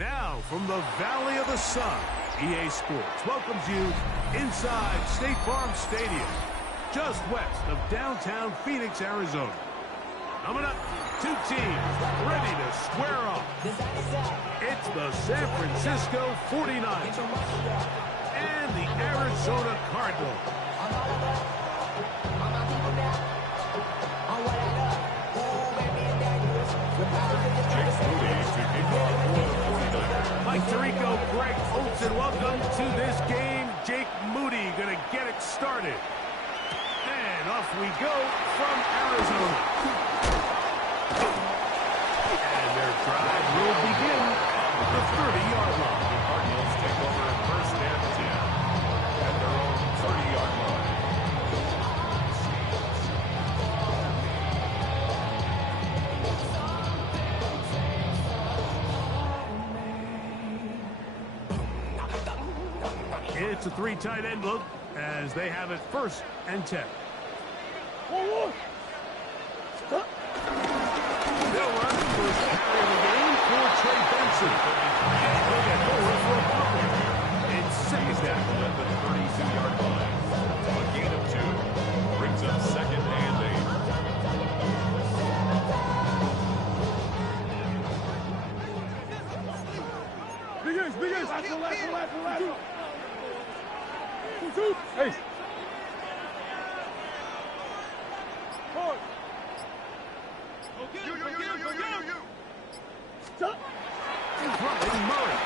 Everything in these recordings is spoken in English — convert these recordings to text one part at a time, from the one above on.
Now, from the Valley of the Sun, EA Sports welcomes you inside State Farm Stadium, just west of downtown Phoenix, Arizona. Coming up, two teams ready to square off. It's the San Francisco 49ers and the Arizona Cardinals. Mike Tirico, Greg Olsen, welcome to this game. Jake Moody going to get it started. And off we go from Arizona. And their drive will begin at the 30-yard line. The Cardinals take over first and 10 at their own 30-yard line. It's a three tight end look as they have it first and 10. They'll run the first carry of the game for Trey Benson. And he'll get forward for a bumper. It's second down at the 32-yard line. A gain of 2 brings up second and 8. Big Ace. Last one. Hey. Forward. You. Stop. Murray.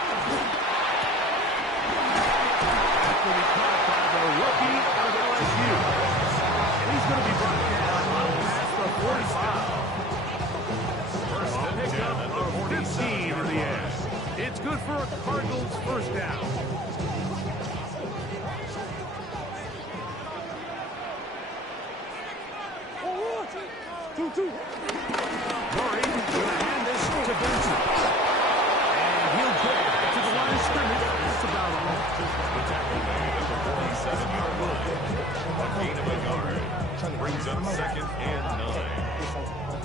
After we caught by the rookie out of LSU. And he's going to be brought down past the 45. First and pickup of 15 in the air. It's good for a Cardinals first down. Murray going to hand this to Benson. And he'll get to the line of scrimmage. That's about all. The tackle made at the 47-yard line. A gain of a yard. Brings up second and 9.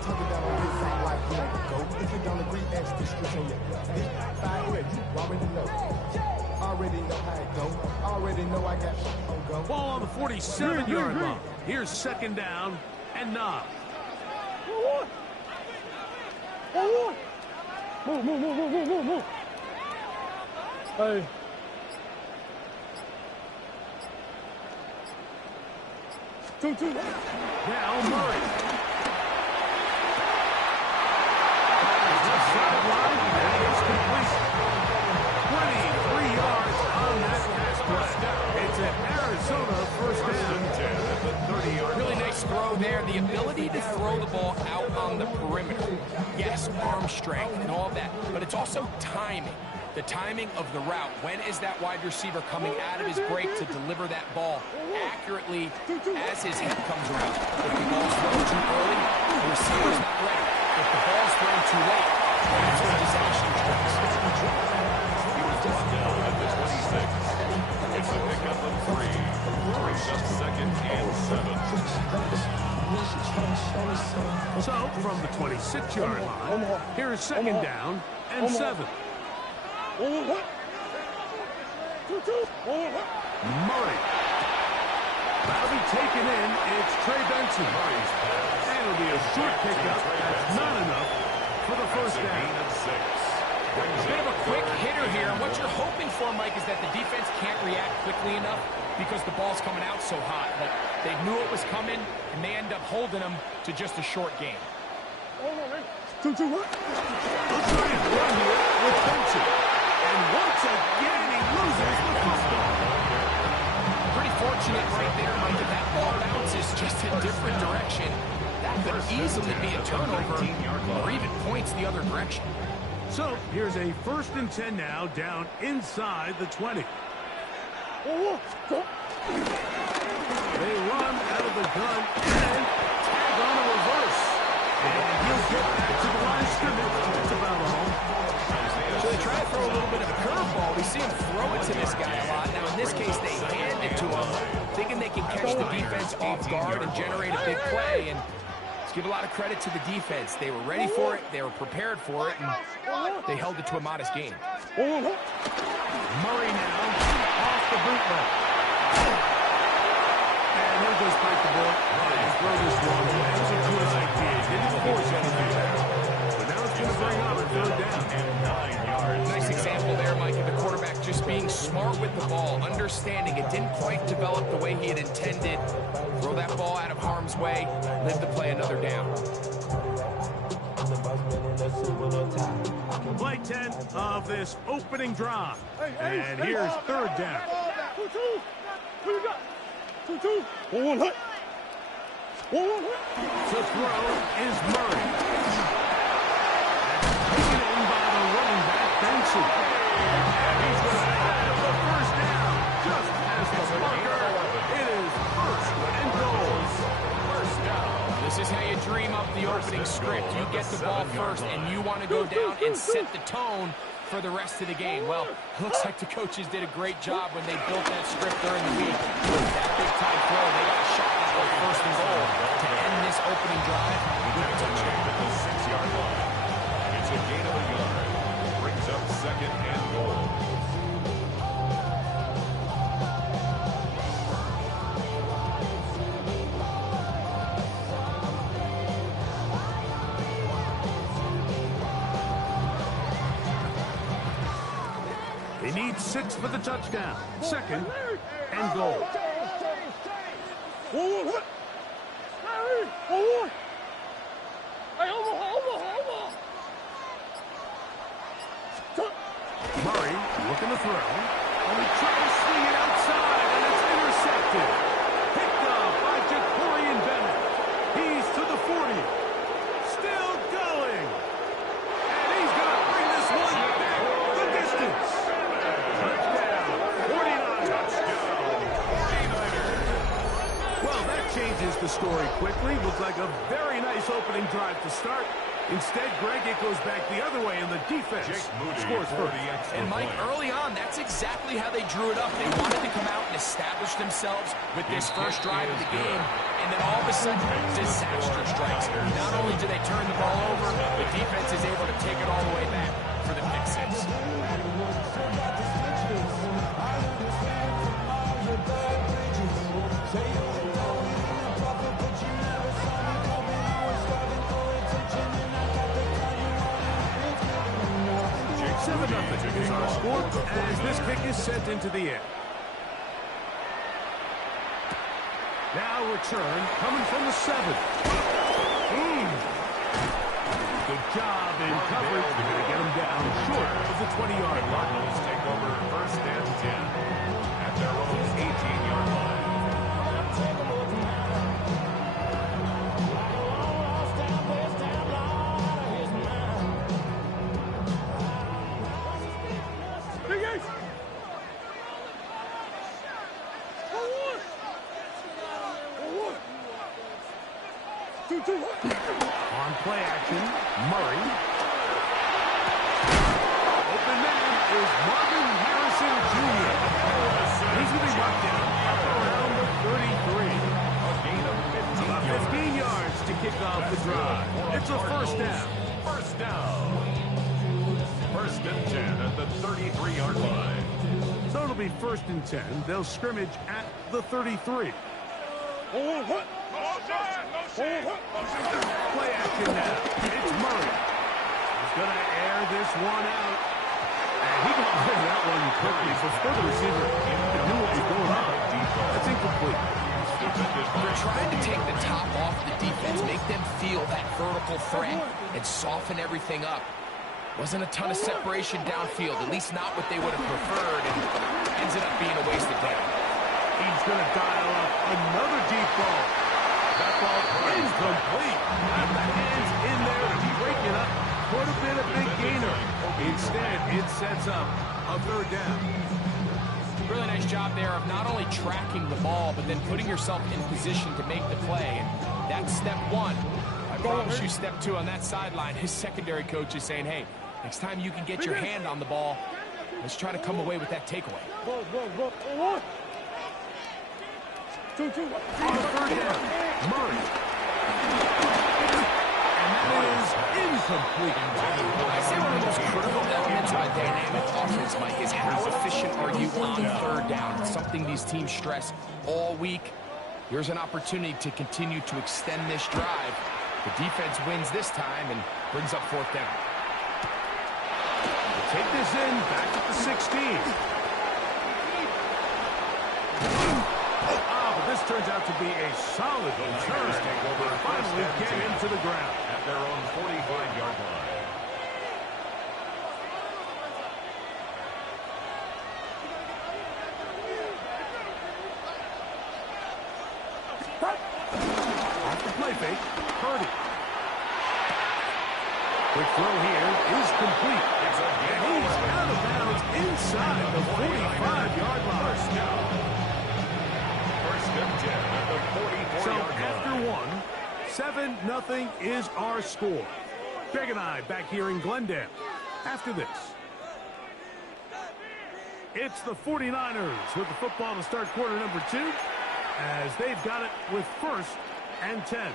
Tuck it down on his side like you like to go. If you don't agree, ask the streets on your fire red. You already know. Already know how it go. Already know I got shit on go. Ball on the 47-yard line. Here's second down and 9. Move. Hey. Two. Now Murray. Left sideline, and it's complete. 23 yards on that pass play. It's an Arizona first down. At the 30-yard Really nice throw there. The ability to throw the ball out on the perimeter. Yes, arm strength and all that, but it's also timing. The timing of the route. When is that wide receiver coming out of his break to deliver that ball accurately as his head comes around? If the ball's thrown too early, the receiver's not ready. If the ball's thrown too late, that's when disaster strikes. He was brought down at the 26. It's a pickup of 3. Brings up second and 7. So, from the 26-yard line, here is second down and 7. Murray. That'll be taken in. It's Trey Benson. And it'll be a short pickup. That's not enough for the first down. Bit of a quick hitter here. What you're hoping for, Mike, is that the defense can't react quickly enough because the ball's coming out so hot. But they knew it was coming, and they end up holding them to just a short game. Let's try and run here with Benson. And once again, he loses the football. Pretty fortunate right there, Mike. If that ball bounces just a different direction, that could easily be a turnover or even points the other direction. So, here's a first and 10 now, down inside the 20. They run out of the gun and tag on a reverse. And he'll get back to the line of scrimmage. That's about all. So they try to throw a little bit of a curveball. We see him throw it to this guy a lot. Now, in this case, they hand it to him, thinking they can catch the defense off guard and generate a big play. And Let's give a lot of credit to the defense. They were ready for it, they were prepared for it, and they held it to a modest gain. Murray now off the bootleg. And he'll just bite the ball and throw this one away. It's a good idea. Didn't force anything there. But now it's going to bring up a third down. And 9 yards. Nice example there, Mike, of the quarterback just being smart with the ball, understanding it didn't quite develop the way he had intended. Throw that ball out of harm's way, live to play another down. Play 10 of this opening drive. And here's third down. 2-2. 1-1. To throw is Murray. Taken in by the running back, Benson. And he's going to have the first down. Just as the marker, it is first and goal. First down. This is how you dream up the opening script. You get the ball first, and you want to go down and set the tone for the rest of the game. Well, looks like the coaches did a great job when they built that script during the week. With that big-time throw, they got a shot at their first and goal to end this opening drive with a touchdown. At the 6-yard line. It's a gain of a yard. Brings up second and goal. They need 6 for the touchdown. Second and goal. 1-1. Murray looking to throw. And he tries to swing it outside, and it's intercepted. Picked up by Jacorian Bennett. He's to the 40. Still going. And he's going to bring this one back the distance. Touchdown, 49. Well, that changes the story quickly. Looks like a very nice opening drive to start. Instead, Greg, it goes back the other way, and the defense scores first. And Mike, early on, that's exactly how they drew it up. They wanted to come out and establish themselves with this first drive of the game, and then all of a sudden, disaster strikes. Not only do they turn the ball over, the defense is able to take it all the way back for the pick six. Is our score as this kick is sent into the air. Now return coming from the 7. Good job in coverage. They're going to get him down short of the 20-yard line. Cardinals take over first and 10 at their own 18-yard line. On play action, Murray. Open man is Marvin Harrison Jr. He's going to be brought down around the 33. A gain of 15 15 yards to kick off the drive. It's a first down. First down. First and 10 at the 33-yard line. So it'll be first and 10. They'll scrimmage at the 33. Play action now. It's Murray. He's going to air this one out. And he can play that one quickly. So for the receiver, he knew what was going on. That's incomplete. They're trying to take the top off the defense, make them feel that vertical threat, and soften everything up. Wasn't a ton of separation downfield, at least not what they would have preferred, and ended up being a wasted down. He's going to dial up another deep ball. That ball incomplete. And the hands in there to break it up. Could have been a big gainer. Instead, it sets up a third down. Really nice job there of not only tracking the ball, but then putting yourself in position to make the play. And that's step one. I promise you step two on that sideline. His secondary coach is saying, hey, next time you can get your hand on the ball, let's try to come away with that takeaway. One. 2-2. On the third down, Murray. that is incomplete. I say one of the most critical elements of a dynamic offense, Mike, is how efficient are you on third down. It's something these teams stress all week. Here's an opportunity to continue to extend this drive. The defense wins this time and brings up fourth down. Take this in, back at the 16. But this turns out to be a solid return. Finally get him to the ground. At their own 45-yard line. Off the play fake, Purdy. Quick throw here is complete. And he's out of bounds inside the 45-yard line. First and 10 at the 44-yard So line. after 1, 7-0 is our score. Greg and I back here in Glendale. After this, it's the 49ers with the football to start quarter number 2, as they've got it with 1st and 10.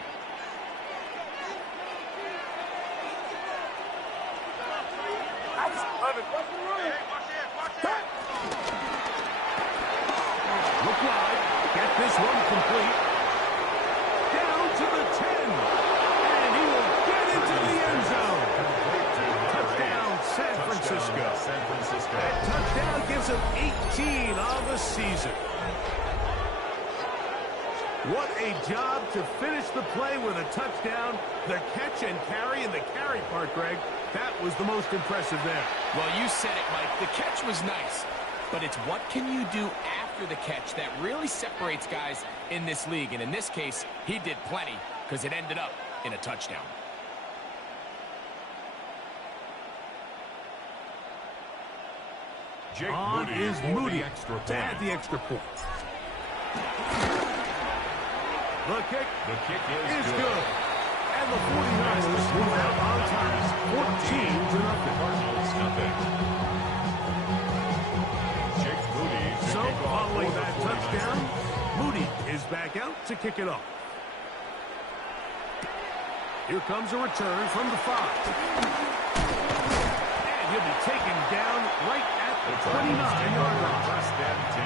Look wide. Get this one complete. Down to the 10. And he will get into the end zone. Touchdown, San Francisco. That touchdown gives him 18 on the season. What a job to finish the play with a touchdown. The catch and carry, and the carry part, Greg, that was the most impressive there. Well, you said it, Mike. The catch was nice, but it's what can you do after the catch that really separates guys in this league. And in this case, he did plenty because it ended up in a touchdown. Jake On Moody is for Moody the extra to add point. the extra point. The kick is good. And the 49ers move out on top, 14-0. Cardinals nothing. Jake Moody to So, kick off following for the that 49ers. touchdown, Moody is back out to kick it off. Here comes a return from the 5. And he'll be taken down right at the 29-yard line. First and 10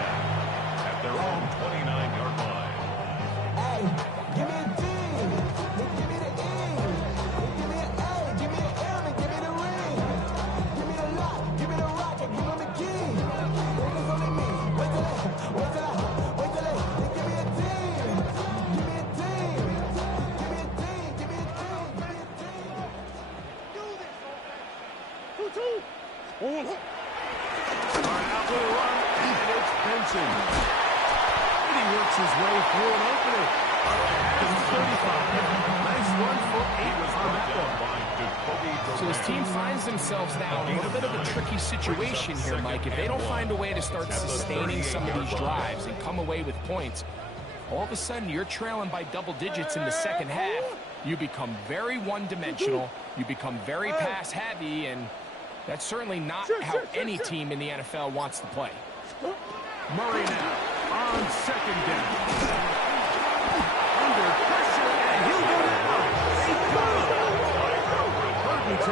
at their own 29-yard line. Give me a D. Give me the E. Give me an A. Give me an M. And give me the ring. Give me the lock. Give me the rock. And give me the key. Focus on me. Wait till give me a D. Give me a D. Give me a D. Give me a D. Give me a D. Do this. 2-2. 1-1. Start out with a run, and it's Benson. And he works his way through an opening. Up to 35. Nice run for 8 on that one. So his team finds themselves now in a little bit of a tricky situation here, Mike. If they don't find a way to start sustaining some of these drives and come away with points, all of a sudden you're trailing by double digits in the second half. You become very one-dimensional. You become very pass-heavy, and that's certainly not how any team in the NFL wants to play. Murray now on second down. Under pressure, and he'll go down. They got him. Third and 10. A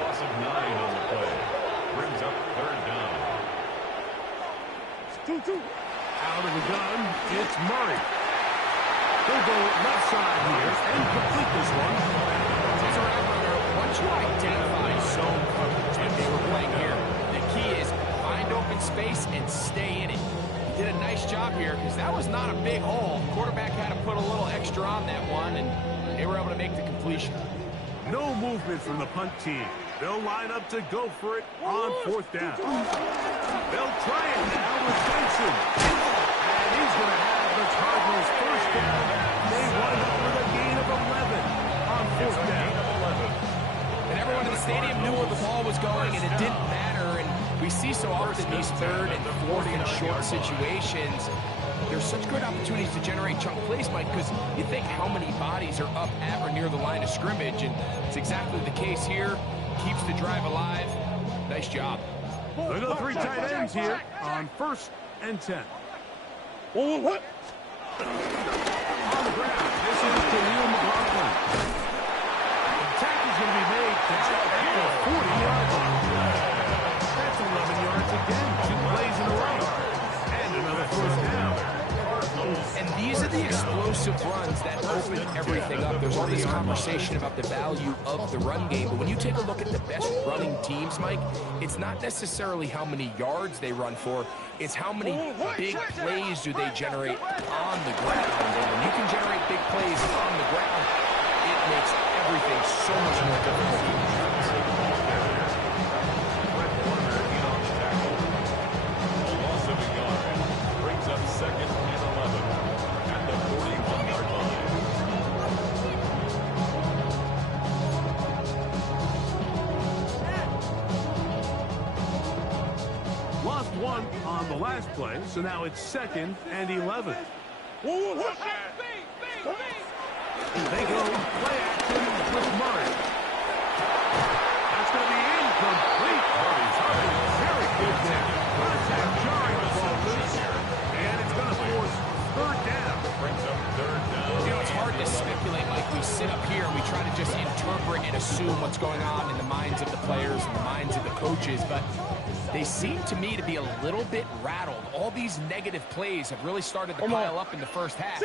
loss of 9 on the play. Brings up third down. 2-2. Out of the gun, it's Murray. He'll go left side here and complete this one. As a route runner, once you identify zone coverage like they were playing here, the key is find open space and stay in it. He did a nice job here because that was not a big hole. Quarterback had to put a little extra on that one, and they were able to make the completion. No movement from the punt team. They'll line up to go for it on fourth down. They'll try it now with Benson. And he's going to have the Cardinals first down. They wind up with a gain of 11 on fourth down. And everyone in the stadium knew where the ball was going, and it didn't matter. And we see so often these third and fourth and short situations, there's such great opportunities to generate chunk plays, Mike, because you think how many bodies are up at or near the line of scrimmage, and it's exactly the case here. Keeps the drive alive. Nice job. They go 3 tight ends here on first and 10. 1-1. On the ground, this is Jaleel McLaughlin. going to be made down at the 40-yard line. That's 11 yards again. 2 plays in a row. And another first down. And these are the explosive runs that open everything up. There's all this conversation about the value of the run game, but when you take a look at the best running teams, Mike, it's not necessarily how many yards they run for, it's how many big plays do they generate on the ground. And when you can generate big plays on the ground, it makes everything so much more difficult. Second and 11 at the 41-yard line. Lost 1 on the last play, so now it's 2nd and 11. They go play action with Murray. That's going to be incomplete. Very good there. Contact jarring the ball loose. And it's going to force 3rd down. Brings up 3rd down. You know, it's hard to speculate, Mike. We sit up here and we try to just interpret and assume what's going on in the minds of the players and the minds of the coaches, but they seem to me to be a little bit rattled. All these negative plays have really started to pile up in the first half.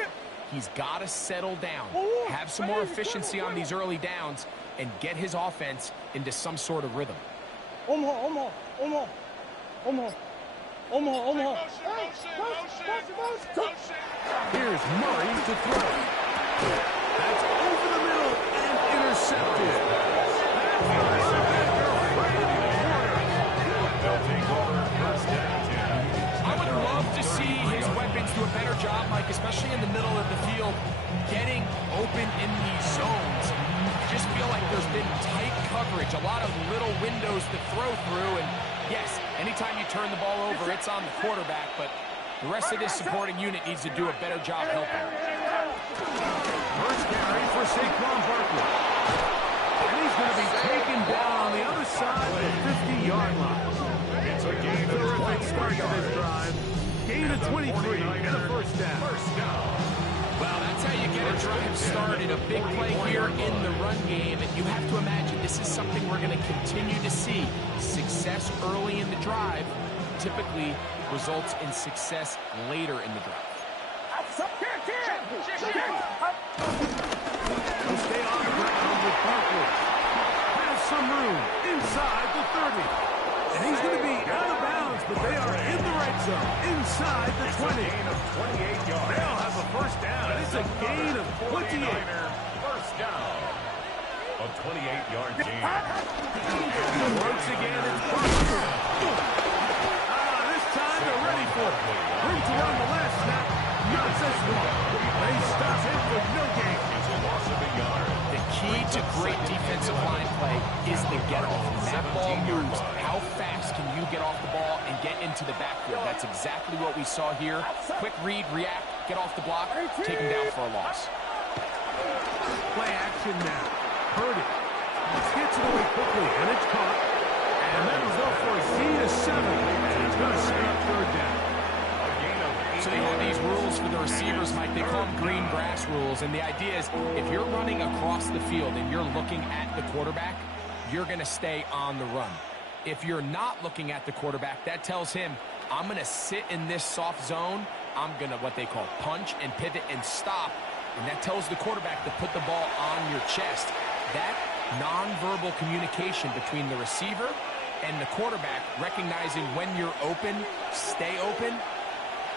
He's got to settle down, have some more efficiency on these early downs, and get his offense into some sort of rhythm. Here's Murray to throw. That's over the middle and intercepted. I would love to see his weapons do a better job, Mike, especially in the middle of the field, getting open in these zones. I just feel like there's been tight coverage, a lot of little windows to throw through, and yes, anytime you turn the ball over, it's on the quarterback, but the rest of this supporting unit needs to do a better job helping. First carry for Saquon Barkley. And he's going to be taken down on the other side of the 50-yard line. It's a gain of 20 start to this drive. Gain of 23 and a first down. Well, that's how you get a drive started. A big play here in the run game, and you have to imagine this is something we're going to continue to see. Success early in the drive typically results in success later in the drive. He'll stay on the ground with Barkley. Has some room inside the 30. And he's going to be out of bounds, but they are in the red zone, inside the 20. Gain of 28 yards. They'll have a first down. It's a gain of 28. First down. A 28-yard gain. Once again, it's Barkley. This time they're ready for it. Room to run the last snap. Not this one. They stop him for no gain. It's a loss of a yard. The key to great defensive line play is the get-off. When that ball moves, how fast can you get off the ball and get into the backfield? That's exactly what we saw here. Quick read, react, get off the block, take him down for a loss. Play action now. Purdy gets it away quickly, and it's caught. And that'll go for a gain of 7. And it's going to set up 3rd down. So they have these rules for the receivers, Mike. They call them green grass rules. And the idea is if you're running across the field and you're looking at the quarterback, you're going to stay on the run. If you're not looking at the quarterback, that tells him, I'm going to sit in this soft zone. I'm going to what they call punch and pivot and stop. And that tells the quarterback to put the ball on your chest. That nonverbal communication between the receiver and the quarterback, recognizing when you're open, stay open,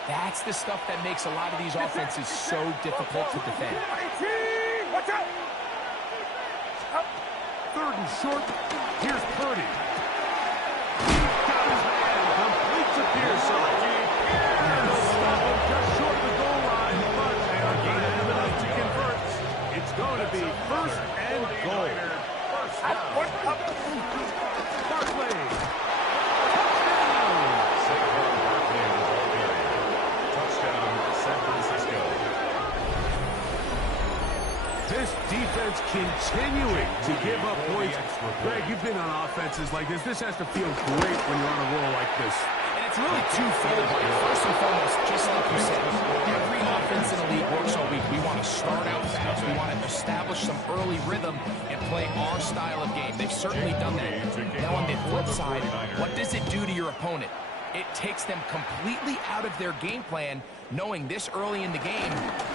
that's the stuff that makes a lot of these offenses so difficult to defend. Watch out! 3rd and short. Here's Purdy. Got his man. Complete to Pearson. And they'll stop him just short of the goal line, but they are going to have enough to convert. It's going to be 1st and goal. Barkley. This defense continuing to give up points. Greg, you've been on offenses like this. This has to feel great when you're on a roll like this. And it's really twofold. First and foremost, just like you said, every offense in the league works all week. We want to start out fast. We want to establish some early rhythm and play our style of game. They've certainly done that. Now on the flip side, what does it do to your opponent? It takes them completely out of their game plan, knowing this early in the game,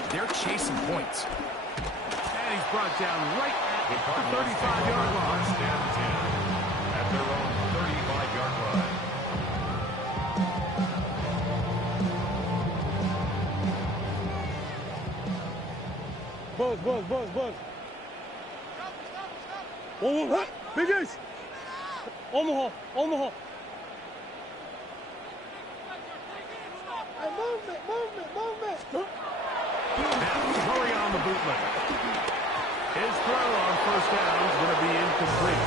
they're chasing points. And he's brought down right at the 35-yard line. First and 10 at their own 35-yard line. Buzz. One. Big Ace. Omaha. Hey, movement. Now, Murray on the bootleg. His throw on first down is going to be incomplete.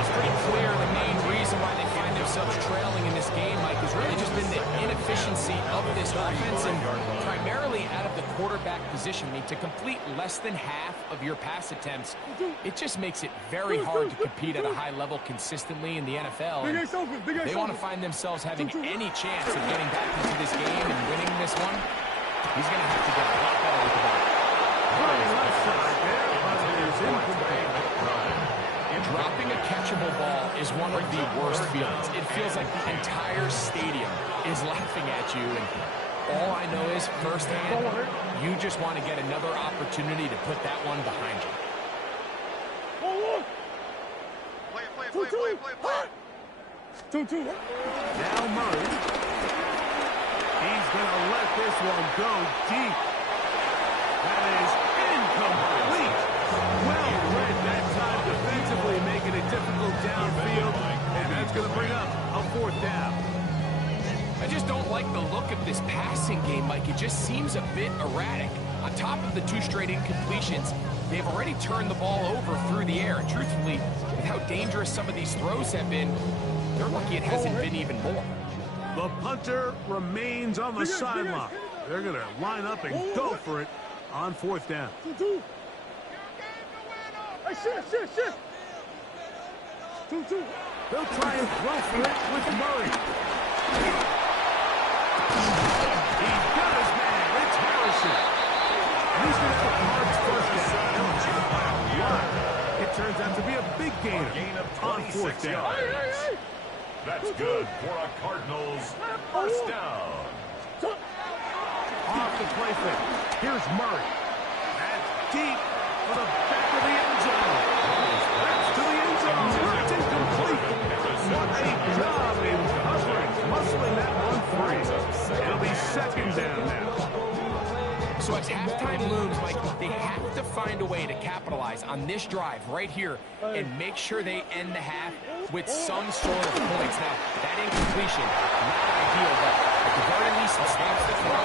It's pretty clear the main reason why they find themselves trailing in this game, Mike, has really just been the inefficiency of this offense and primarily out of the quarterback position. I mean, to complete less than half of your pass attempts, it just makes it very hard to compete at a high level consistently in the NFL. And they want to find themselves having any chance of getting back into this game and winning this one. He's going to have to get a lot better with the ball. Left side there, but it is incomplete. Dropping a catchable ball is one of the worst feelings. It feels like the entire stadium is laughing at you, and all I know is firsthand, you just want to get another opportunity to put that one behind you. Play. Now Murray. He's going to let this one go deep. That is incomplete. Well read that time defensively, making it difficult downfield, and that's going to bring up a fourth down. I just don't like the look of this passing game, Mike. It just seems a bit erratic. On top of the 2 straight incompletions, they've already turned the ball over through the air. And truthfully, with how dangerous some of these throws have been, they're lucky it hasn't been even more. The punter remains on the sideline. They're going to line up and go for it on fourth down. 2-2. Hey, shit. 2-2. They'll try and throw for it with Murray. He's got his man. It's Harrison. He's going to have Cards first down. Wow. It turns out to be a big gain of on 26 fourth down. yards. That's good for a Cardinals first down. Off the play fake. Here's Murray. That's deep for the back of the end zone. That's to the end zone. It's incomplete. What a job in coverage. Muscling that one free. It'll be second down now. So as halftime looms, Mike, they have to find a way to capitalize on this drive right here and make sure they end the half with some sort of points. Now, that incompletion, not ideal, but at the very least, it stops the throw.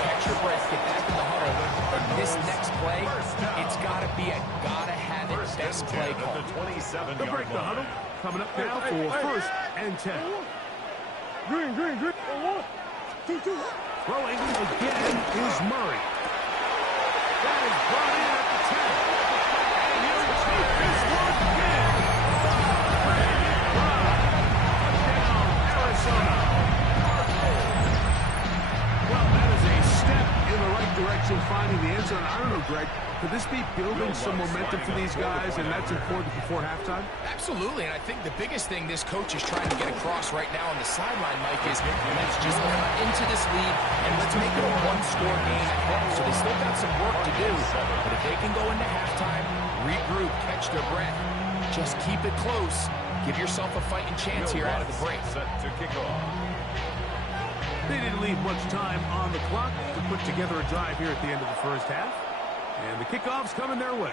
Catch your breath, get back in the huddle. And this next play, it's got to be a gotta-have-it best play call. They'll break the huddle. Coming up now for first and 10. Green. 1, 2. Throwing again is Murray. That is brought in at the 10. And he'll take this one in. Touchdown, Arizona. Well, that is a step in the right direction, finding the end zone. I don't know, Greg. Could this be building some momentum for these guys, and that's important before halftime? Absolutely, and I think the biggest thing this coach is trying to get across right now on the sideline, Mike, is let's just cut into this lead and let's make it a one-score game at home. So they still got some work to do, but if they can go into halftime, regroup, catch their breath, just keep it close, give yourself a fighting chance here out of the break. Set to kick off. They didn't leave much time on the clock to put together a drive here at the end of the first half. And the kickoff's coming their way.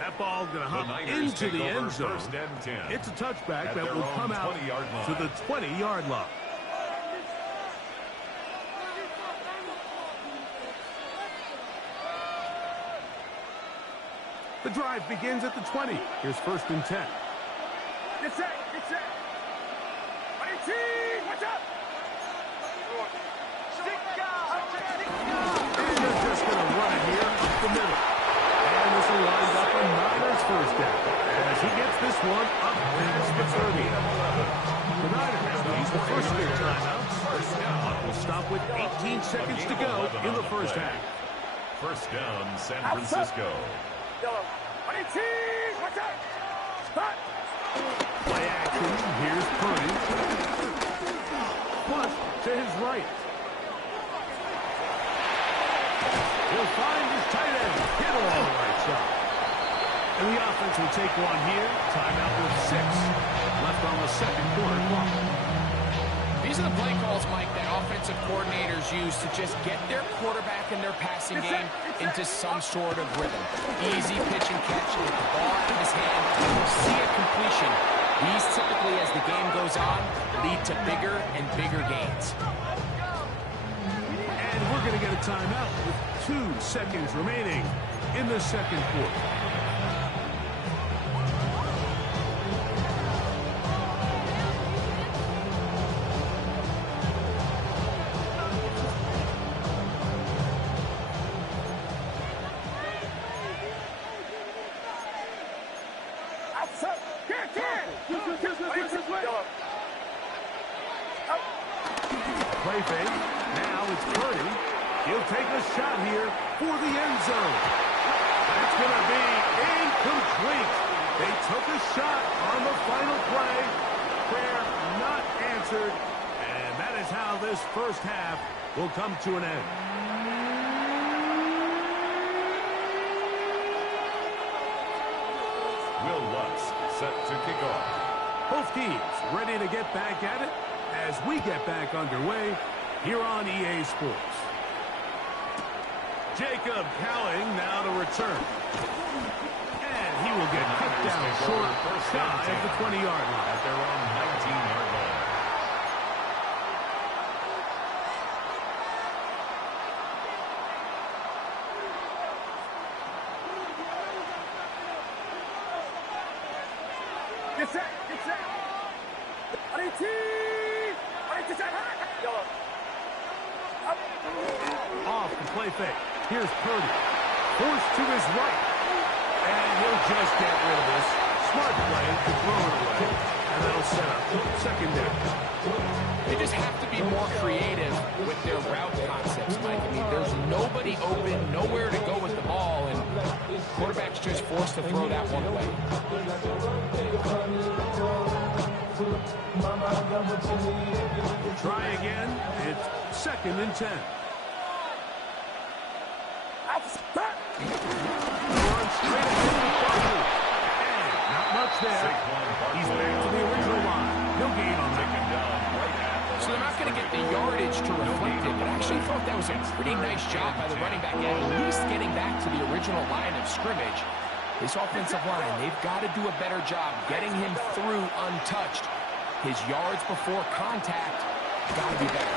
That ball going to hop into the end zone. First and 10. It's a touchback that will come out to the 20-yard line. The drive begins at the 20. Here's first and 10. Get set. Watch out. And they're just going to run it here up the middle. And this will wind up a Niners first down as he gets this one up past the 30. The Niners the first of their timeouts. We'll stop with 18 seconds to go in the first half. First down, San Francisco. Yellow. 18. Watch out. Hot. Play action. Here's Purdy. Plus to his right. He'll find his tight end. Hit on the right side. And the offense will take one here. Timeout with 6 left on the second quarter clock. These are the play calls, Mike, that offensive coordinators use to just get their quarterback and their passing game into some sort of rhythm. Easy pitch and catch, get the ball out of his hand, see a completion. These typically, as the game goes on, lead to bigger and bigger gains. And we're going to get a timeout with 2 seconds remaining in the second quarter. Play fake. Now it's Purdy. He'll take a shot here for the end zone. That's going to be incomplete. They took a shot on the final play. Prayer not answered. And that is how this first half will come to an end. Will Lutz set to kick off. Both teams ready to get back at it as we get back underway here on EA Sports. Jacob Cowing now to return. And he will get kicked down short, shy of the 20-yard line. At their own 19-yard line. Get set. Get set. 18. 18. Yellow. Up. Off the play fake. Here's Purdy. Forced to his right. And he'll just get rid of this. Smart play to throw it away. And that'll set up second down. They just have to be more creative with their route concepts, Mike. I mean, there's nobody open, nowhere to go with the ball, and quarterback's just forced to throw that one away. Try again. It's second and 10. Run straight ahead with Barkley. And not much there. He's back to the original line. No gain on that. So they're not going to get the yardage to reflect it, but I actually thought that was a pretty nice job by the running back at least getting back to the original line of scrimmage. This offensive line, they've got to do a better job getting him through untouched. His yards before contact got to be better.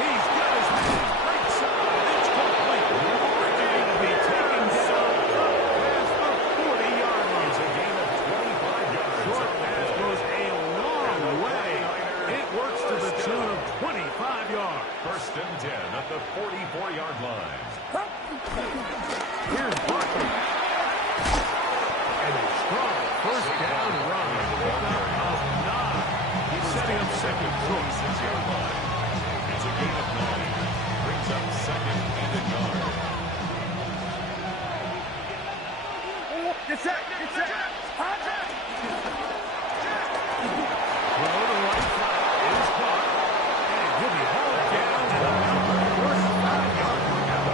He's got his man right side. It's complete. And will be taken down past the 40-yard line. It's a gain of 25 yards. Short pass goes a long way. It works to the tune of 25 yards. First and 10 at the 44-yard line. Here's Barkley. And a strong first down run. Pickup of 9. He's setting up second short. 6-yard line. It's a gain of 9. Brings up second and a yard. Get set. Get set. Hot. Throw to right flat. It is caught. And he'll be hauled down at about the first 5-yard line.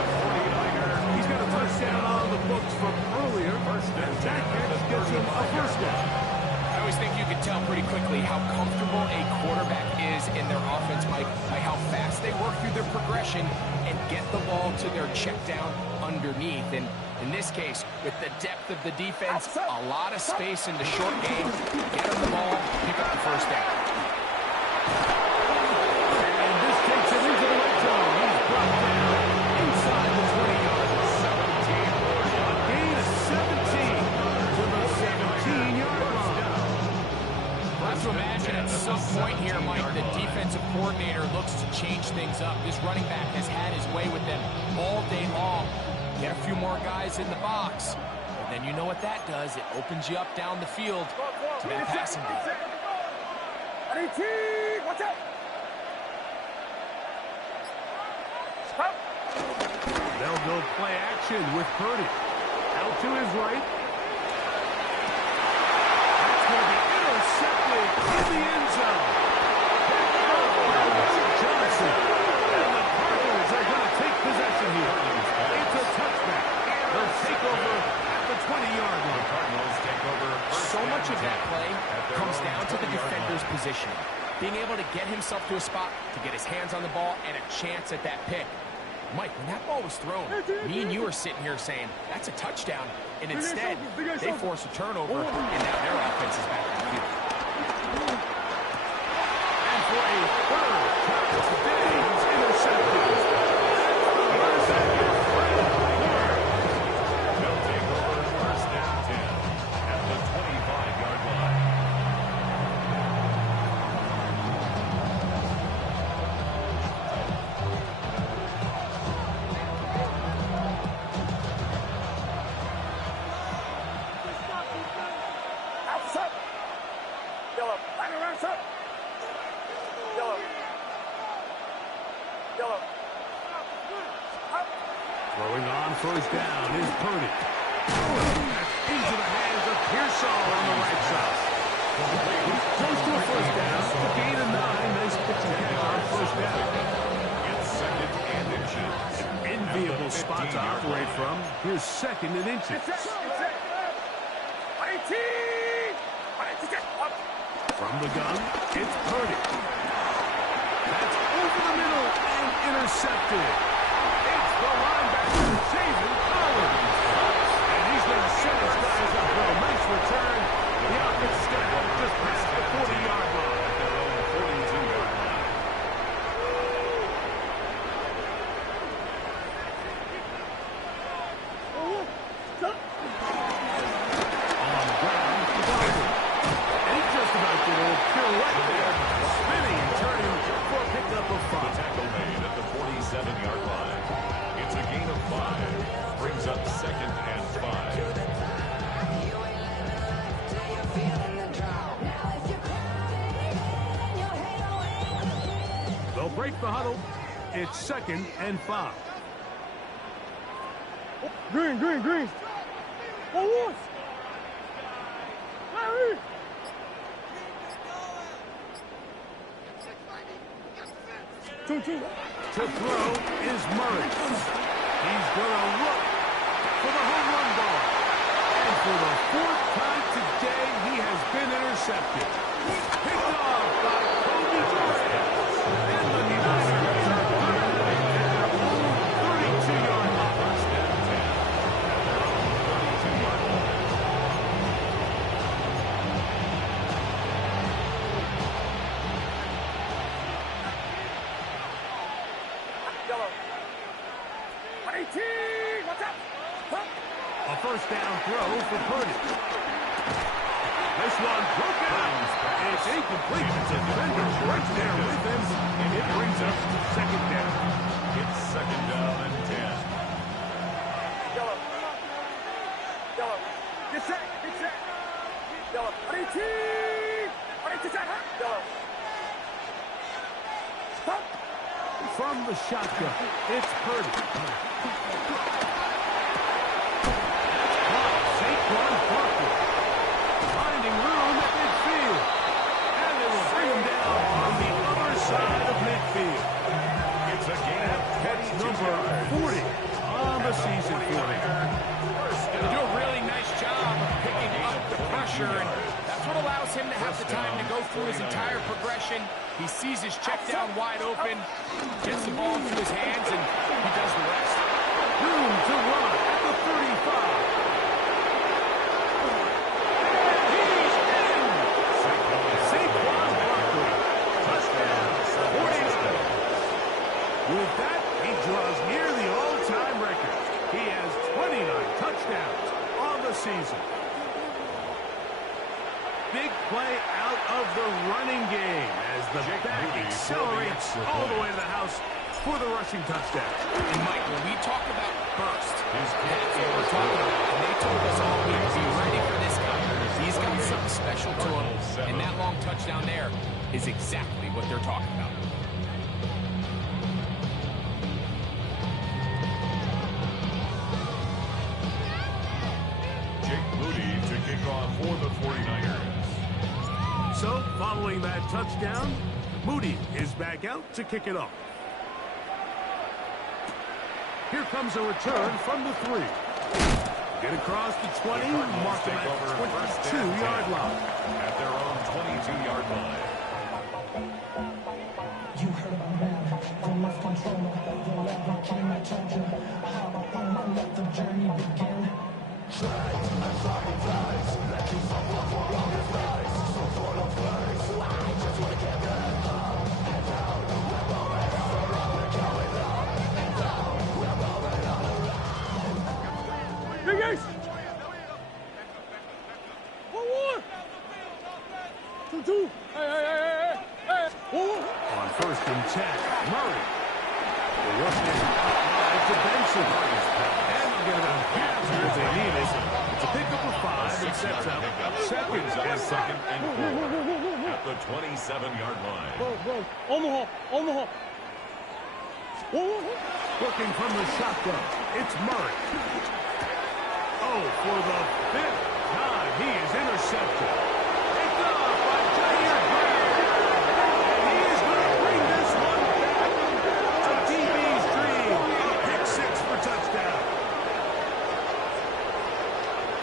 He's got a touchdown on the books from earlier. And that catch gets him a first down. I always think you can tell pretty quickly how comfortable a quarterback is in their offense, Mike, by how fast they work through their progression and get the ball to their check down underneath. And in this case, with the depth of the defense, a lot of space in the short game, get them the ball, pick up the first down. And this takes him into the red zone. He's brought down inside the 20-yard line. A gain of 17 to the 17-yard line. I have to imagine at some point here, Mike, the defensive coordinator looks to change things up. This running back has had his way with them all day long. Get a few more guys in the box. Then you know what that does. It opens you up down the field to that passing game. Watch out! Stop! They'll go play action with Purdy. Out to his right. That's going to be intercepted in the end zone. Johnson. And the Cardinals are going to take possession here. It's a touchback. They'll take over at the 20-yard line. Cardinals take over. So much of that play comes down to the defender's position. Being able to get himself to a spot to get his hands on the ball and a chance at that pick. Mike, when that ball was thrown, me and you are sitting here saying, that's a touchdown. And instead, they force a turnover, and now their offense is back in the field. And for a third time today, he's intercepted. They'll take over first and 10 at the 25-yard line. Outside! Yellow. Line around, sir. Yellow. Yellow. Throwing on first down is Purdy. That's into the hands of Pearsall on the right side. Close to a first down. A gain of 9. Nice pitching catch on first down. It's second and inches. Enviable spot to operate from. Here's second and inches. It's it. Up. From the gun, it's Purdy. That's over the middle and intercepted. It's the linebacker, David Collins. And he's going to set his guys up for a nice return. The offense stepped just past the 40-yard line. At their own 42-yard line. On the ground, Godwin. And he just about did a pirouette there, spinning and turning for a pickup of 5. Tackle made at the 47-yard line. It's a gain of 5. Brings up second and 5. They'll break the huddle. It's second and 5. Green. Oh, Larry! Two. To throw is Murray. He's going to look for the home run ball. And for the 4th time today, he has been intercepted. Picked off by Kobe Bryant. And the Niners are running at their own 32-yard line. First and 10 at their own 32-yard line. Yellow. 18! Watch out! A first down throw for Purdy. This one broken up. It's incomplete. The defender's right there with him, and it brings up second down. It's second down and 10. Yellow. Get set. Yellow. 18! Yellow. Stop! From the shotgun, it's Purdy. Saquon Barkley finding room at midfield. And they will bring him down on the other side of midfield. It's a gain of That's number 40 on the season for him. They do a really nice job of picking up the pressure, and that's what allows him to have the time to go through his entire progression. He sees his check down wide open, gets the ball into his hands, and he does the rest. Room to run at the 35. And he's in. Saquon Barkley. Touchdown. 49. With that, he draws near the all-time record. He has 29 touchdowns on the season. Big play out of the running game as the back accelerates all the way to the house for the rushing touchdown. And Mike, when we talk about burst, that's what we're talking about. And they told us all week, be ready for this guy. He's got something special to him, and that long touchdown there is exactly what they're talking about. Jake Moody to kick off for the 49ers. So, following that touchdown, Moody is back out to kick it off. Here comes a return from the 3. Get across the 20, mark them at the 22-yard line. At their own 22-yard line. You heard about man, the left controller, the lever king, I told you. Hop up on my let the journey begin. Big Ace! 1-1! 2-2! Hey! 1-1! On 1st and 10, Murray. The rushing outside to Benson. And they'll get about half as they need it. It's a pickup of 5 and sets up second and 4. At the 27-yard line. Bro. Omaha! 1-1! Working from the shotgun, it's Murray. Oh, for the 5th time, he is intercepted. Picked off by Jair Green. And he is going to bring this one back to DB's dream. A pick 6 for touchdown.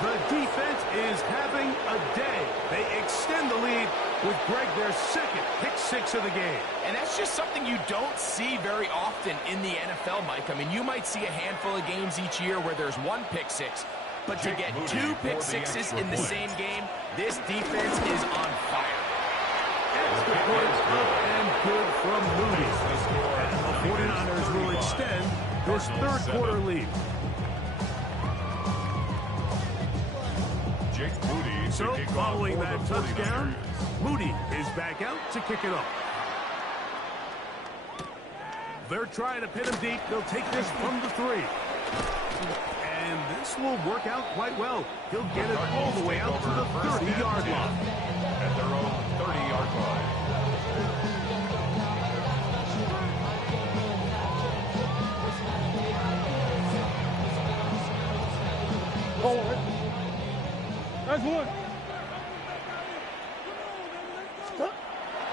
The defense is having a day. They extend the lead with Greg their second pick 6 of the game. And that's just something you don't see very often in the NFL, Mike. I mean, you might see a handful of games each year where there's 1 pick 6. But to get 2 pick 6s in the same game, this defense is on fire. Extra points up and good from Moody. And the 49ers will extend this 3rd quarter lead. Jake Moody So, to kick following off that for the touchdown, 49ers. Moody is back out to kick it off. They're trying to pin him deep. They'll take this from the 3. And this will work out quite well. He'll get it all the way out to the 30-yard line. At their own 30-yard line. That's 1.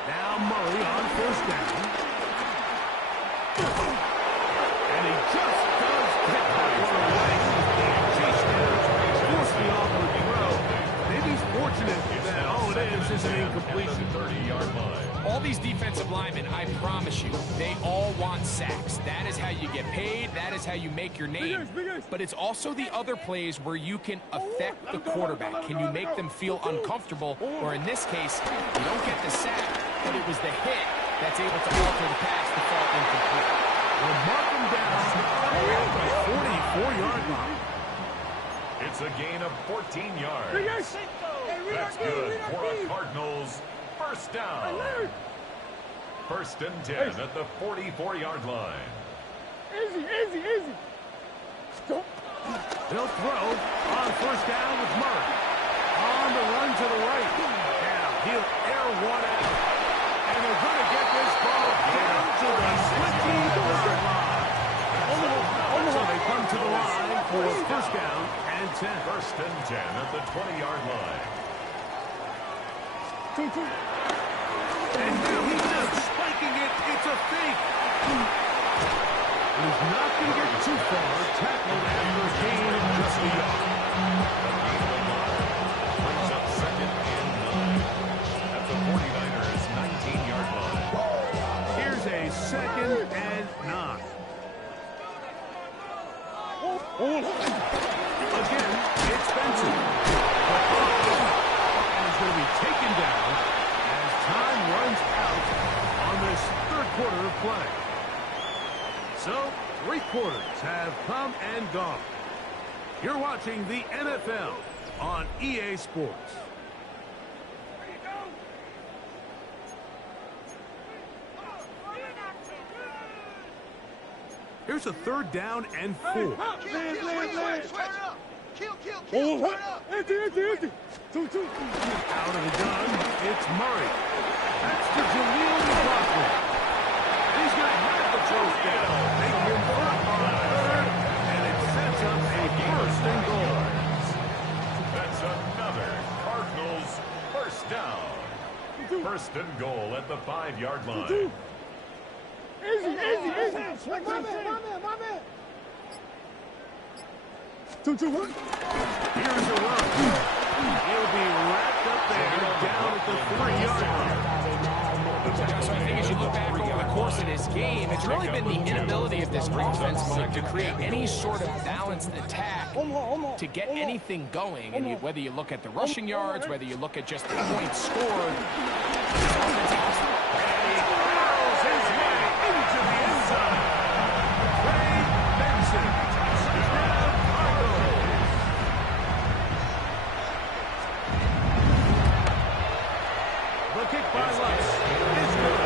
Now Murray on 1st down. And he just does get that one away. Chase down, force the awkward throw. Maybe he's fortunate that all it is an incompletion. 30-yard line. All these defensive linemen, I promise you, they all want sacks. That is how you get paid. That is how you make your name. But it's also the other plays where you can affect the quarterback. Can you make them feel uncomfortable? Or in this case, you don't get the sack, but it was the hit that's able to alter the pass to fall incomplete. We'll mark him down at the 44-yard line. It's a gain of 14 yards. That's good for a Cardinals first down. 1st and 10 at the 44-yard line. Easy. Stop. They'll throw on 1st down with Murray. On the run to the right. Now he'll air one out. And they're going to get this ball down to the 20-yard line. So they come to the line for 1st down and 10. 1st and 10 at the 20-yard line. 2. And now he's just spiking it. It's a fake. He's not going to get too far. Tackled after a gain of just a yard. Brings up 2nd and 9 at the 49ers 19-yard line. Here's a 2nd and 9. Again, it's Benson. And is going to be taken down as time runs out on this 3rd quarter of play. So, 3 quarters have come and gone. You're watching the NFL on EA Sports. Here's a 3rd down and 4. Kill, empty. Two. Out of the gun, it's Murray. That's to Jaleel McLaughlin. He's going to have the 1st down. They convert on 3rd, and it sets up a 1st and goal. That's another Cardinals 1st down. 1st and goal at the 5-yard line. Easy. My man. 2-1. Here's a run. He'll be wrapped up there down at the 3-yard line. So I think as you look back over the course of this game, it's really been the inability of this offense, Mike, to create any sort of balanced attack to get anything going. And whether you look at the rushing yards, whether you look at just the points scored, this offense has to. And he barrels his way into the end zone. Trey Benson. Touchdown, Cardinals. The kick by Lutz is good.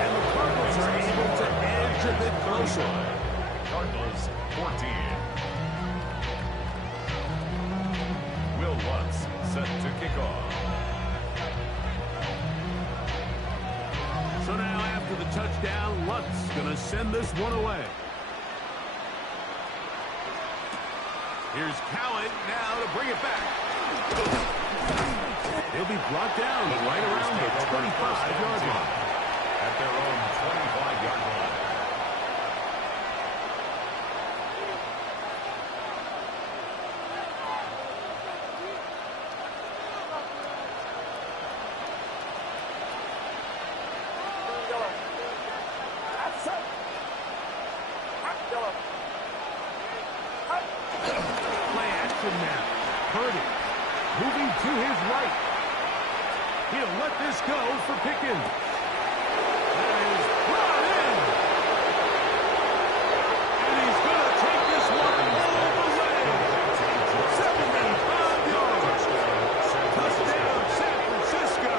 And the Cardinals are able to edge a bit closer. Cardinals 14. Will Lutz set to kick off. So now after the touchdown, Lutz going to send this one away. Here's Cowan now to bring it back. He'll be brought down right around the 25-yard line. At their own 25-yard line. Play action now. Purdy moving to his right. He'll let this go for Pickens. That is brought in. And he's going to take this one all the way. 75 yards. Touchdown, San Francisco.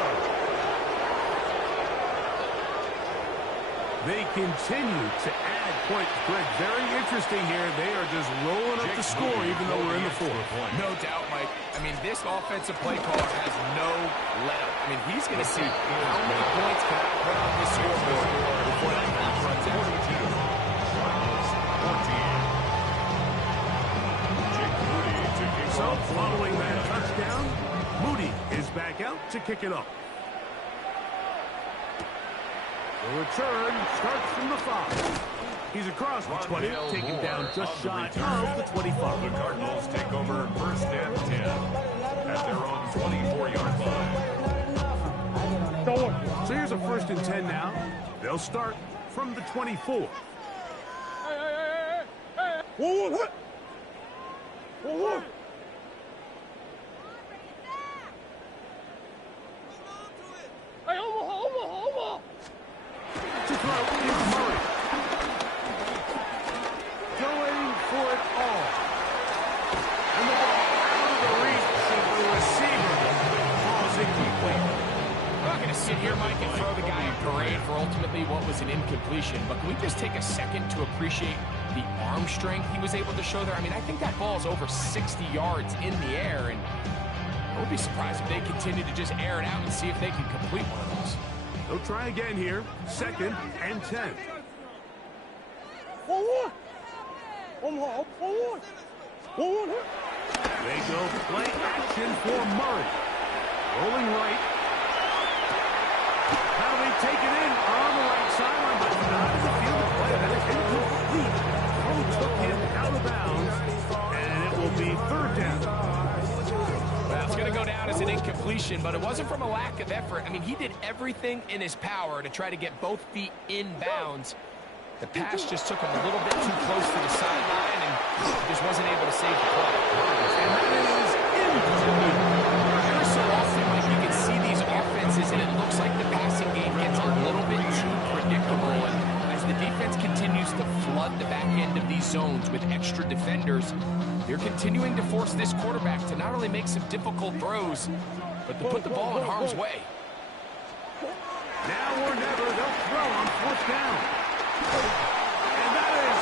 They continue to add points. Greg, very interesting here. They are just rolling up the score even though we're in the 4th. No doubt, Mike. I mean, this offensive play caller has no let-up. I mean, he's going to see how many points can I put on this scoreboard before that clock runs out. So, following that touchdown, Moody is back out to kick it up. The return starts from the 5. He's across the 20, taken down just shy of the 25. The Cardinals take over 1st and 10 at their own 24-yard line. So here's a 1st and 10 now. They'll start from the 24. Whoa. Hey, Omaha. To throw is Murray. Going for it all. And the ball out of the reach of the receiver. Falls incomplete. I'm not going to sit here, Mike, and throw the guy a parade for ultimately what was an incompletion, but can we just take a second to appreciate the arm strength he was able to show there? I mean, I think that ball is over 60 yards in the air, and I would be surprised if they continue to just air it out and see if they can complete one of those. They'll try again here. 2nd and 10. They go play action for Murray. Rolling right. Now they take it in on the right sideline, but not in the field of play. That is incomplete. Cole took him out of bounds, and it will be 3rd down. Well, it's going to go down as an incompletion, but it wasn't from a lack of effort. I mean, he did everything in his power to try to get both feet in bounds. The pass just took him a little bit too close to the sideline, and just wasn't able to save the play. And that is incomplete. Every so often, like, you can see these offenses, and it looks like the passing game gets a little bit too predictable. And as the defense continues to flood the back end of these zones with extra defenders, they're continuing to force this quarterback to not only make some difficult throws, but to put the ball in harm's way. Now or never, they'll throw on 4th down. And that is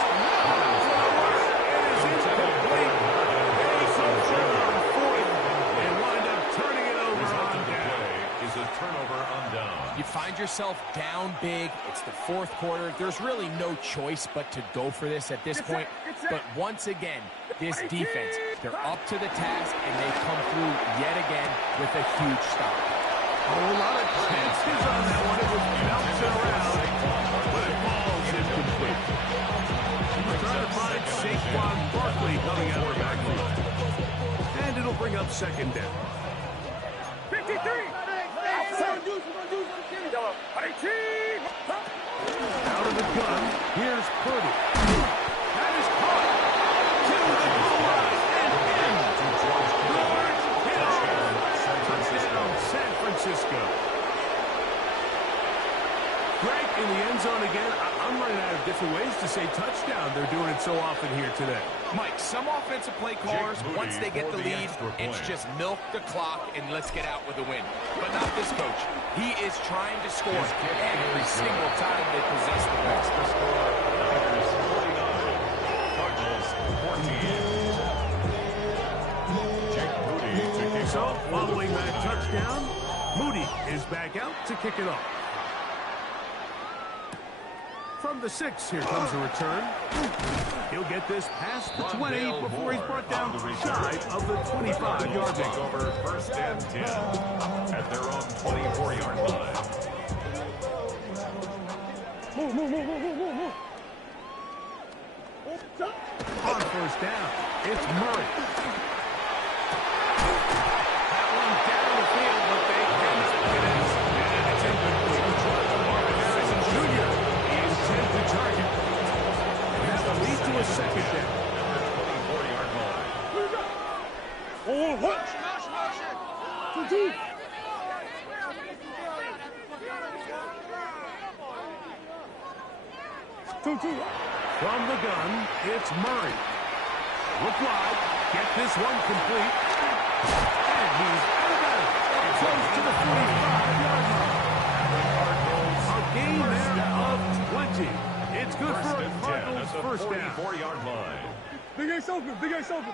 find yourself down big. It's the fourth quarter. There's really no choice but to go for this at this point. But once again, this defense, they're up to the task, and they come through yet again with a huge stop. A whole lot of chances on that one. It was bouncing around, but it falls incomplete. We're trying to find Saquon Barkley coming out of the backfield. And it'll bring up second down. 53. Out of the gun, here's Purdy. That is caught. To the goal line and in. George Kittle. Touchdown, San Francisco. Greg in the end zone again. I'm running out of different ways to say touchdown. They're doing it so often here today. Mike, some offensive play callers, once they get the lead, it's just milk the clock and let's get out with a win. But not this coach. He is trying to score every single time they possess the ball. So, following that touchdown, Moody is back out to kick it off. From the 6, here comes a return. He'll get this past the 20 before he's brought down shy of the 25-yard line. Over first and 10 at their own 24-yard line. On first down, it's Murray. That one down the field, but they can't get it. And it's incomplete. Marvin Harrison Jr. is sent to target. And that will lead to a second down. At the 24-yard line. From the gun, it's Murray. Look wide, get this one complete. And he's out of bounds. It goes to the 45-yard line. A gain there of 20. It's good for a Cardinals first down. 44-yard line. Big Ace open. Big Ace open.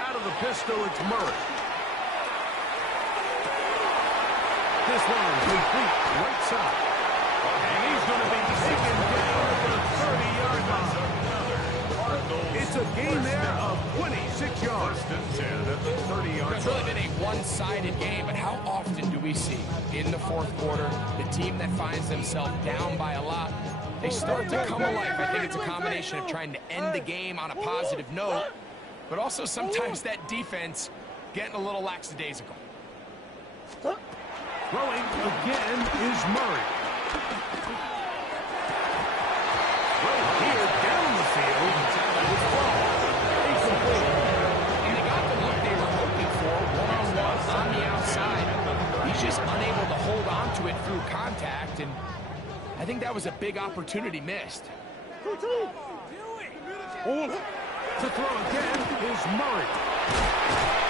Out of the pistol, it's Murray. This one complete right side. And he's going to be taken down at the 30-yard line. It's a gain there of 26 yards. First and 10 at the 30-yard It's really been a one-sided game, but how often do we see in the fourth quarter the team that finds themselves down by a lot, they start to come alive? I think it's a combination of trying to end the game on a positive note, but also sometimes that defense getting a little lackadaisical. Throwing again is Murray. Right here down the field. Incomplete. And they got the look they were looking for, one-on-one on the outside. He's just unable to hold on to it through contact, and I think that was a big opportunity missed. To throw again is Murray.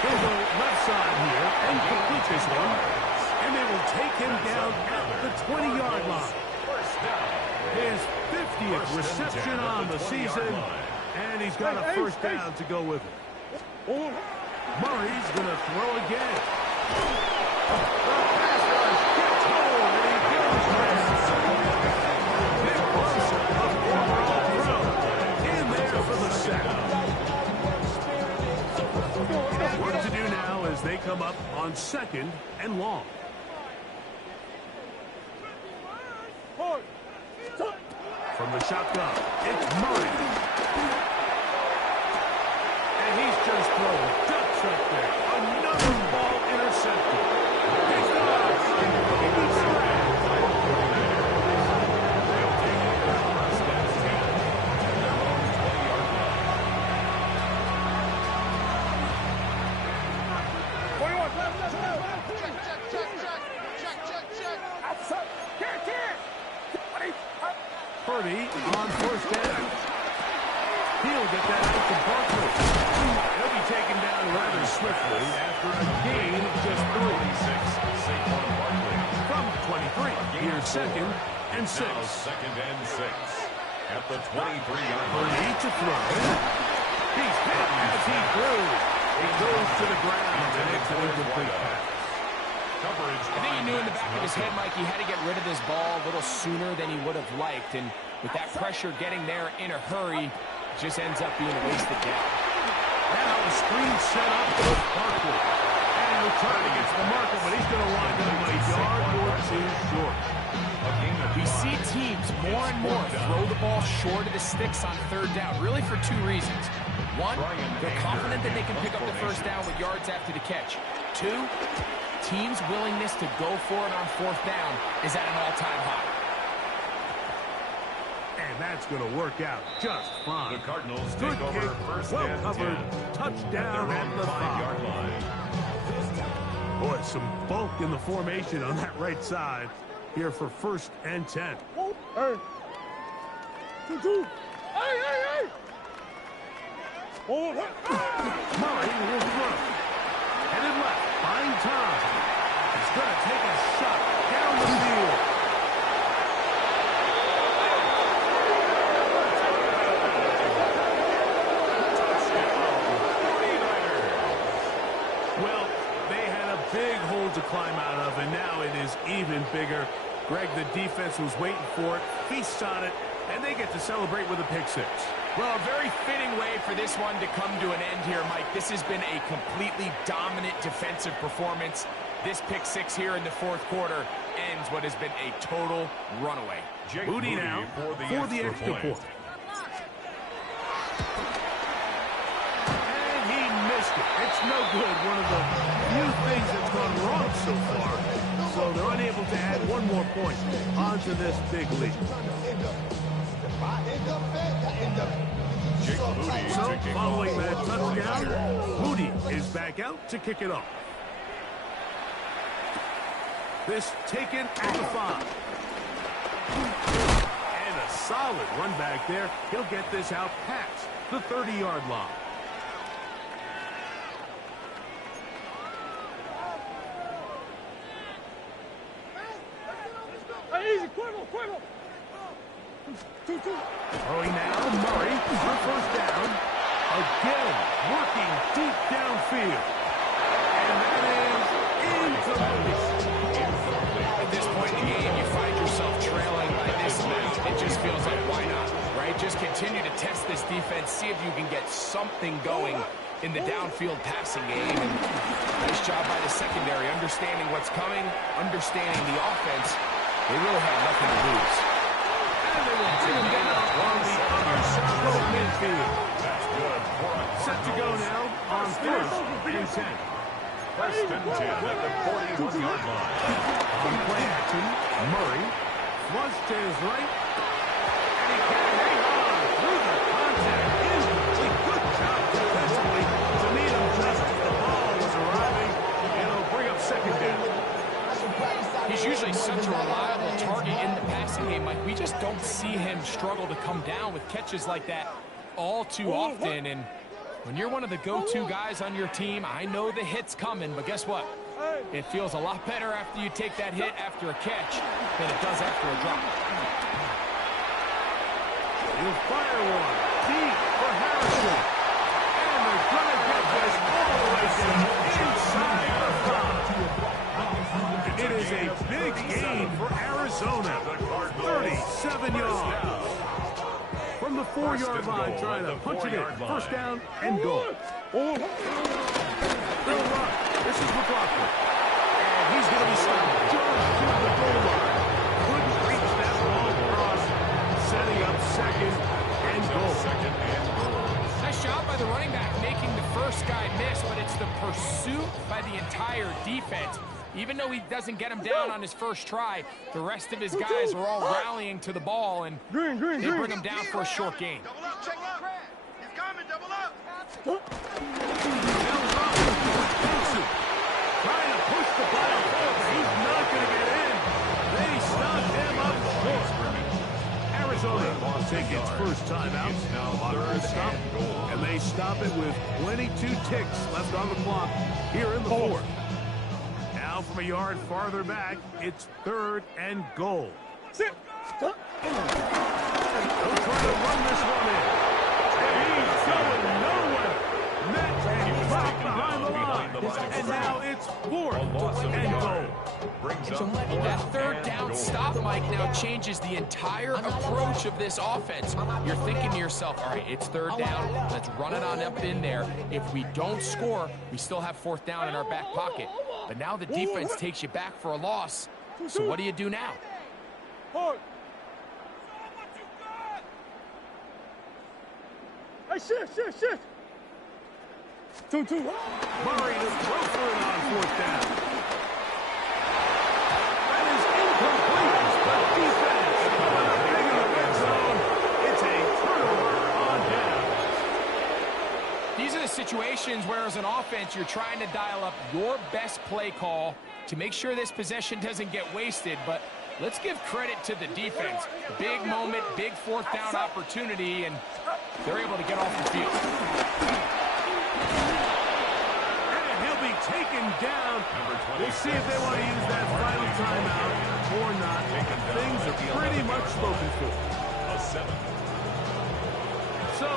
He'll go left side here and complete this one. And they will take him down at the 20-yard line. His 50th reception on the season, and he's got a first down to go with it. Murray's going to throw again. The pass rush gets hold, and he goes down. Nick Bosa, a former All-Pro, in there for the sack. What to do now as they come up on second and long. From the shotgun, it's Murray. And he's just thrown ducks up there. Another ball intercepted. He's got Purdy on first down. He'll get that out to Barkley. He'll be taken down rather swiftly after a gain of just 3. Saquon Barkley. From 23. Here's second and 6. Now second and 6 at the 23-yard line. Purdy to throw. He's hit as he threw. He goes to the ground and it's an incomplete pass. coverage. I think he knew in the back of his head, Mike, he had to get rid of this ball a little sooner than he would have liked. And with that pressure getting there in a hurry, it just ends up being a wasted down. Now the screen set up for Barkley. And he'll try against the marker, but he's going to wind up a yard or two short. We see teams more and more throw the ball short of the sticks on third down, really for two reasons. One, they're confident that they can pick up the first down with yards after the catch. Two, teams' willingness to go for it on fourth down is at an all-time high. And that's going to work out just fine. The Cardinals Good take over kick, first well and covered, 10 touchdown at the 5-yard 5. line. Boy, some bulk in the formation on that right side here for first and 10. Hey. 2-2. Hey. Oh, Murray will throw. Headed left, buying time. He's going to take a shot down the field. Well, they had a big hole to climb out of, and now it is even bigger. Greg, the defense was waiting for it, feasts on it, and they get to celebrate with a pick six. Well, a very fitting way for this one to come to an end here, Mike. This has been a completely dominant defensive performance. This pick six here in the fourth quarter ends what has been a total runaway. Jake Moody now for the extra point. And he missed it. It's no good. One of the few things that's gone wrong so far. So they're unable to add one more point onto this big lead. Jake Moody So taking following off. that touchdown, Moody is back out to kick it off. This taken at the 5. And a solid run back there. He'll get this out past the 30-yard line. Hey, easy, Quivel. 2-2. Throwing now, Murray for first down. Again, working deep downfield. And that is incomplete. At this point in the game, you find yourself trailing by this amount. It just feels like, why not, right? Just continue to test this defense, see if you can get something going in the downfield passing game. And nice job by the secondary, understanding what's coming, understanding the offense. They really have nothing to lose. And they will bring him down on the other side of midfield. That's good. Set to go now on first and 10. First and 10 at the 41-yard line. On play action, Murray flush to his right. And he can't hang on through the contact. Incomplete. Good job defensively to meet him just as the ball was arriving. And it'll bring up second down. He's usually such a reliable target in the passing game. Like, we just don't see him struggle to come down with catches like that all too often. And when you're one of the go-to guys on your team, I know the hit's coming, but guess what? It feels a lot better after you take that hit after a catch than it does after a drop. He'll fire one deep for Harrison. And they're going to get this all the way down inside the 5. It is a big gain for Arizona. 37 yards. From the 4-yard line, trying to punch it in. First down and goal. They'll run. This is McLaughlin. And he's going to be stopped just to the goal line. Couldn't reach that long cross. Setting up second and goal. Nice job by the running back making the first guy miss, but it's the pursuit by the entire defense. Even though he doesn't get him down on his first try, the rest of his guys are all rallying to the ball, and they bring him down for a short gain. Double up, check up. He's coming, double up. Trying to push the ball forward. He's not going to get in. They stopped him up short. Arizona will take its first time out on third stop, and they stop it with 22 ticks left on the clock here in the fourth. Now from a yard farther back, it's third and goal. Sit. They'll try to run this one in. And he's going nowhere. Met and dropped behind the line. And now it's fourth and goal. Brings up That 4th third and down goal. stop, Mike, now changes the entire approach of this offense. You're thinking to yourself, all right, it's 3rd down. Let's run it on up in there. If we don't score, we still have 4th down in our back pocket. But now the defense takes you back for a loss. So what do you do now? Hey, shift. 2-2. Murray to throw for it on 4th down. That is incomplete. The defense coming up big in the red zone. It's a turnover on down. These are the situations where, as an offense, you're trying to dial up your best play call to make sure this possession doesn't get wasted. But let's give credit to the defense. Big moment, big 4th down opportunity, and they're able to get off the field. And he'll be taken down. We'll see if they want to use that final timeout or not. Things are pretty much spoken for. A 7. So